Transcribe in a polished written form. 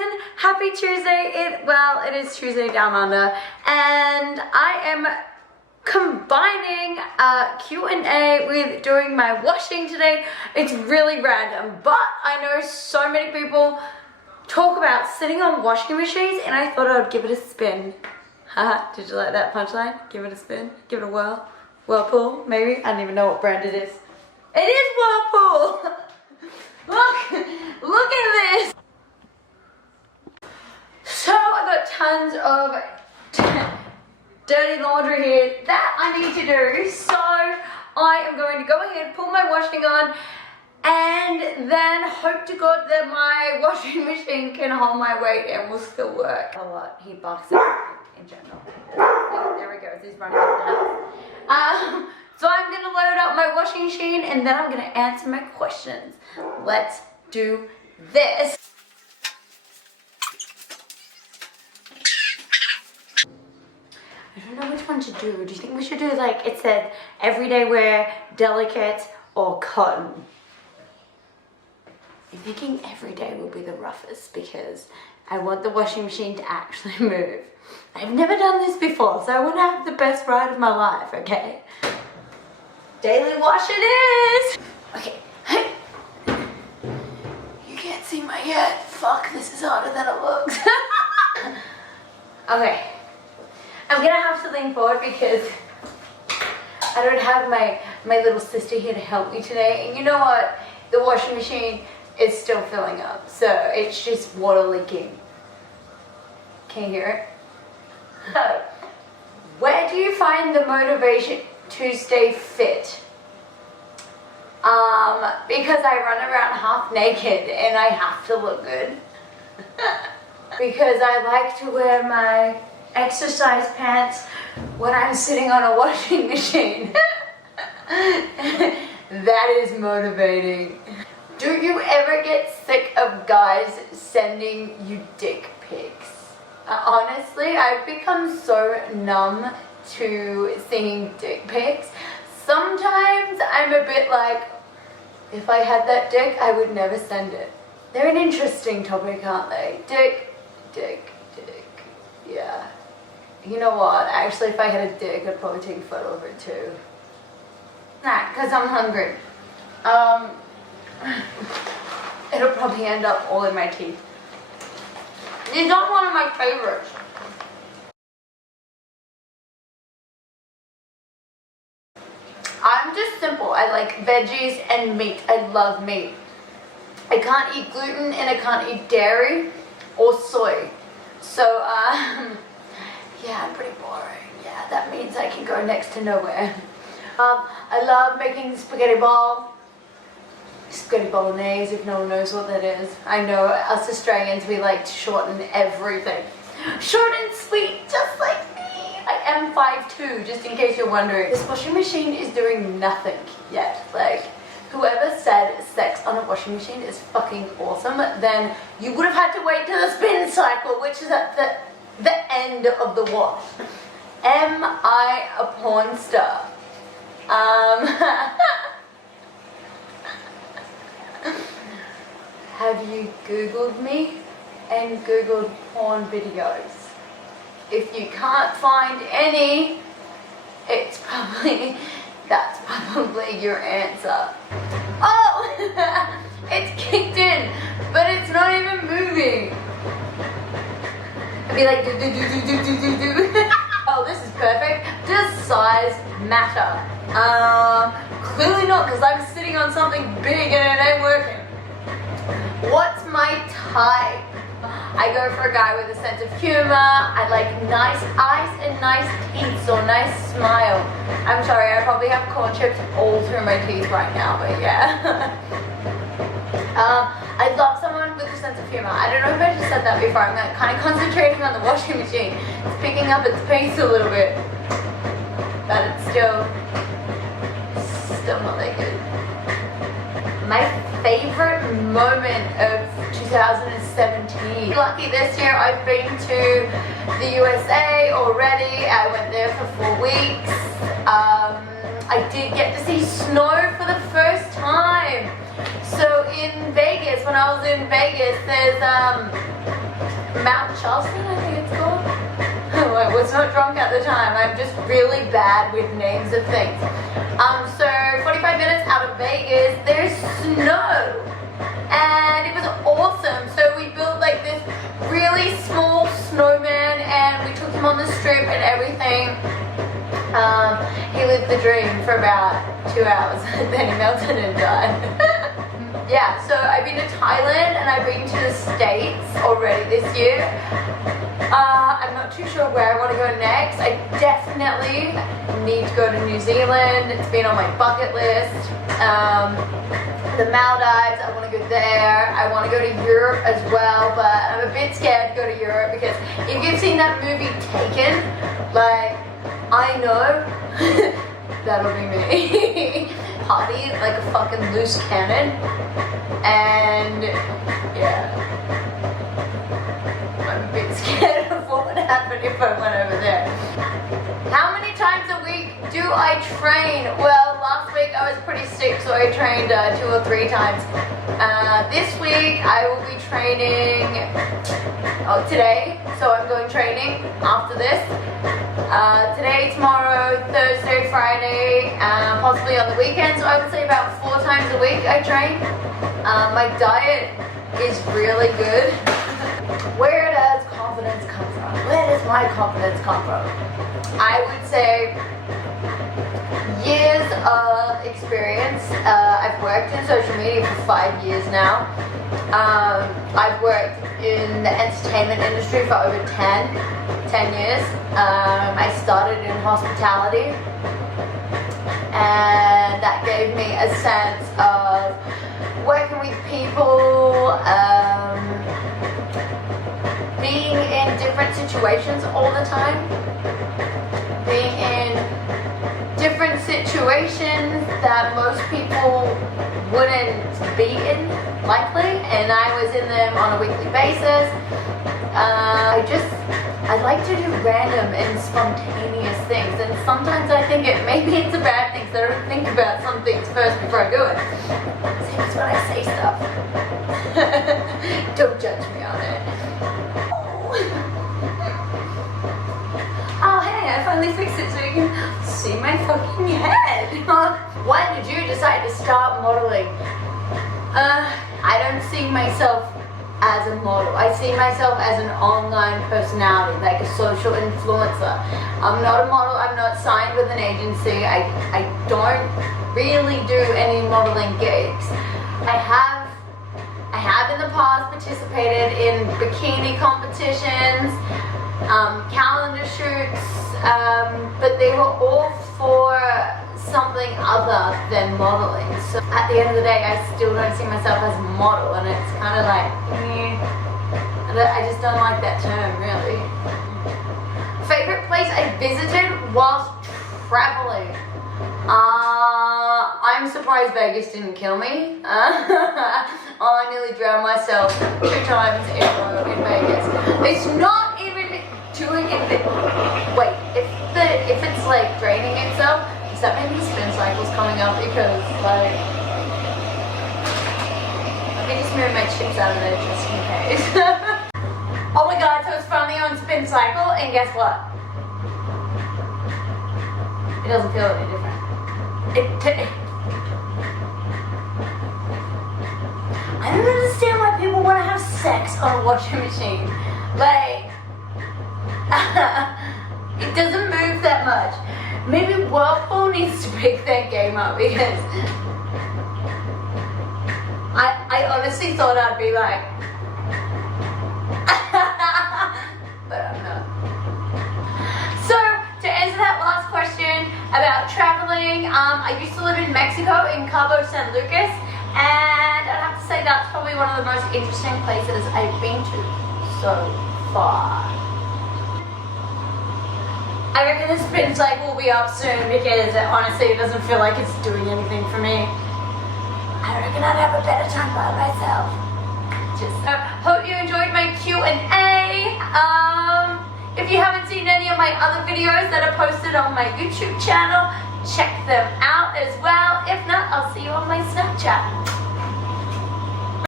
and happy Tuesday. Well, it is Tuesday down under, and I am combining Q&A with doing my washing today. It's really random, but I know so many people talk about sitting on washing machines, and I thought I would give it a spin. Haha, did you like that punchline? Give it a spin, give it a whirl. Whirlpool, maybe? I don't even know what brand it is. It is Whirlpool! Look at this! So I've got tons of dirty laundry here that I need to do. So I am going to go ahead, pull my washing on, and then hope to God that my washing machine can hold my weight and will still work. A lot. He barks at me in general. There we go. He's running up the house. So I'm going to load up my washing machine and then I'm going to answer my questions. Let's do this. I don't know which one to do. Do you think we should do like it said everyday wear, delicate, or cotton? I'm thinking everyday will be the roughest because I want the washing machine to actually move. I've never done this before, so I want to have the best ride of my life, okay? Daily wash it is! Okay. You can't see my head. Fuck, this is harder than it looks. Okay. I'm gonna have to lean forward because I don't have my little sister here to help me today. And you know what? The washing machine is still filling up, so it's just water leaking. Can you hear it? So, where do you find the motivation to stay fit? Because I run around half naked and I have to look good. Because I like to wear my exercise pants when I'm sitting on a washing machine. That is motivating. Do you ever get sick of guys sending you dick pics? Honestly, I've become so numb to seeing dick pics. Sometimes I'm a bit like, if I had that dick, I would never send it. They're an interesting topic, aren't they? Dick. Yeah. You know what? Actually, if I had a dick, I'd probably take a photo of it too. Nah, because I'm hungry. It'll probably end up all in my teeth. It's not one of my favorites. I'm just simple. I like veggies and meat. I love meat. I can't eat gluten and I can't eat dairy or soy. So, yeah, I'm pretty boring. Yeah, that means I can go next to nowhere. I love making spaghetti bolognese, if no one knows what that is. I know us Australians, we like to shorten everything. Short and sweet, just like me. I am 5'2", just in case you're wondering. This washing machine is doing nothing yet. Like, whoever said sex on a washing machine is fucking awesome, then you would have had to wait till the spin cycle, which is at the end of the wash. Am I a porn star? Have you Googled me and Googled porn videos? If you can't find any, that's probably your answer. Oh, it's kicked in, but it's not even moving. I'd be like, do. Oh, this is perfect. Does size matter? Clearly not, because I'm sitting on something big and it ain't working. What's my type? I go for a guy with a sense of humor. I like nice eyes and nice teeth, so nice smile. I'm sorry, I probably have corn chips all through my teeth right now, but yeah. I love someone with a sense of humor. I don't know if I just said that before. I'm kind of concentrating on the washing machine. It's picking up its pace a little bit, but it's still not that good. My favorite moment of 2017. Lucky this year I've been to the USA already. I went there for 4 weeks. I did get to see snow for the first time. So in Vegas, when I was in Vegas, there's Mount Charleston, I think it's called. I was not drunk at the time. I'm just really bad with names of things. So 45 minutes out of Vegas, there's snow. And it was awesome. So we built like this really small snowman and we took him on the strip and everything. He lived the dream for about 2 hours and then he melted and died. Yeah, so I've been to Thailand and I've been to the States already this year. I'm not too sure where I want to go next. I definitely need to go to New Zealand. It's been on my bucket list. The Maldives, I want to go there. I want to go to Europe as well, but I'm a bit scared to go to Europe because if you've seen that movie Taken, like, I know that'll be me. Party like a fucking loose cannon. And yeah, I'm a bit scared of what would happen if I went over there. How many times a week do I train? Well, last week I was pretty sick, so I trained 2 or 3 times. This week I will be training today, so I'm going training after this. Today, tomorrow, Thursday, Friday, possibly on the weekends. So I would say about 4 times a week I train. My diet is really good. Where does confidence come from? Where does my confidence come from? I would say years of experience. I've worked in social media for 5 years now. I've worked in the entertainment industry for over 10 years. I started in hospitality and that gave me a sense of working with people, being in different situations all the time, being in different situations that most people wouldn't be in, likely, and I was in them on a weekly basis. I like to do random and spontaneous things, and sometimes I think maybe it's a bad thing, so I don't think about some things first before I do it. Same as when I say stuff. Don't judge me on it. Oh hey, I finally fixed it so you can see my fucking head. Why did you decide to start modeling? I don't see myself as a model. I see myself as an online personality, like a social influencer. I'm not a model, I'm not signed with an agency. I don't really do any modeling gigs. I have in the past participated in bikini competitions, calendar shoots, but they were all for something other than modeling. So at the end of the day, I still don't see myself as a model, and it's kind of like, I just don't like that term, really. Favorite place I visited whilst traveling? I'm surprised Vegas didn't kill me. I nearly drowned myself 2 times in Vegas. It's not even doing it. Wait, if it's like draining itself, does that mean the spin cycle's coming up? Because like, let me just move my chips out of there just in case. Oh my god, so it's finally on spin cycle, and guess what? It doesn't feel any different. I don't understand why people want to have sex on a washing machine. Like, it doesn't move that much. Maybe Whirlpool needs to pick that game up, because I honestly thought I'd be like, but I'm not. So, to answer that last question about traveling, I used to live in Mexico, in Cabo San Lucas, and I'd have to say that's probably one of the most interesting places I've been to so far. I reckon the spin cycle will be up soon, because honestly it doesn't feel like it's doing anything for me. I reckon I'd have a better time by myself. Just hope you enjoyed my Q&A. If you haven't seen any of my other videos that are posted on my YouTube channel, check them out as well. If not, I'll see you on my Snapchat.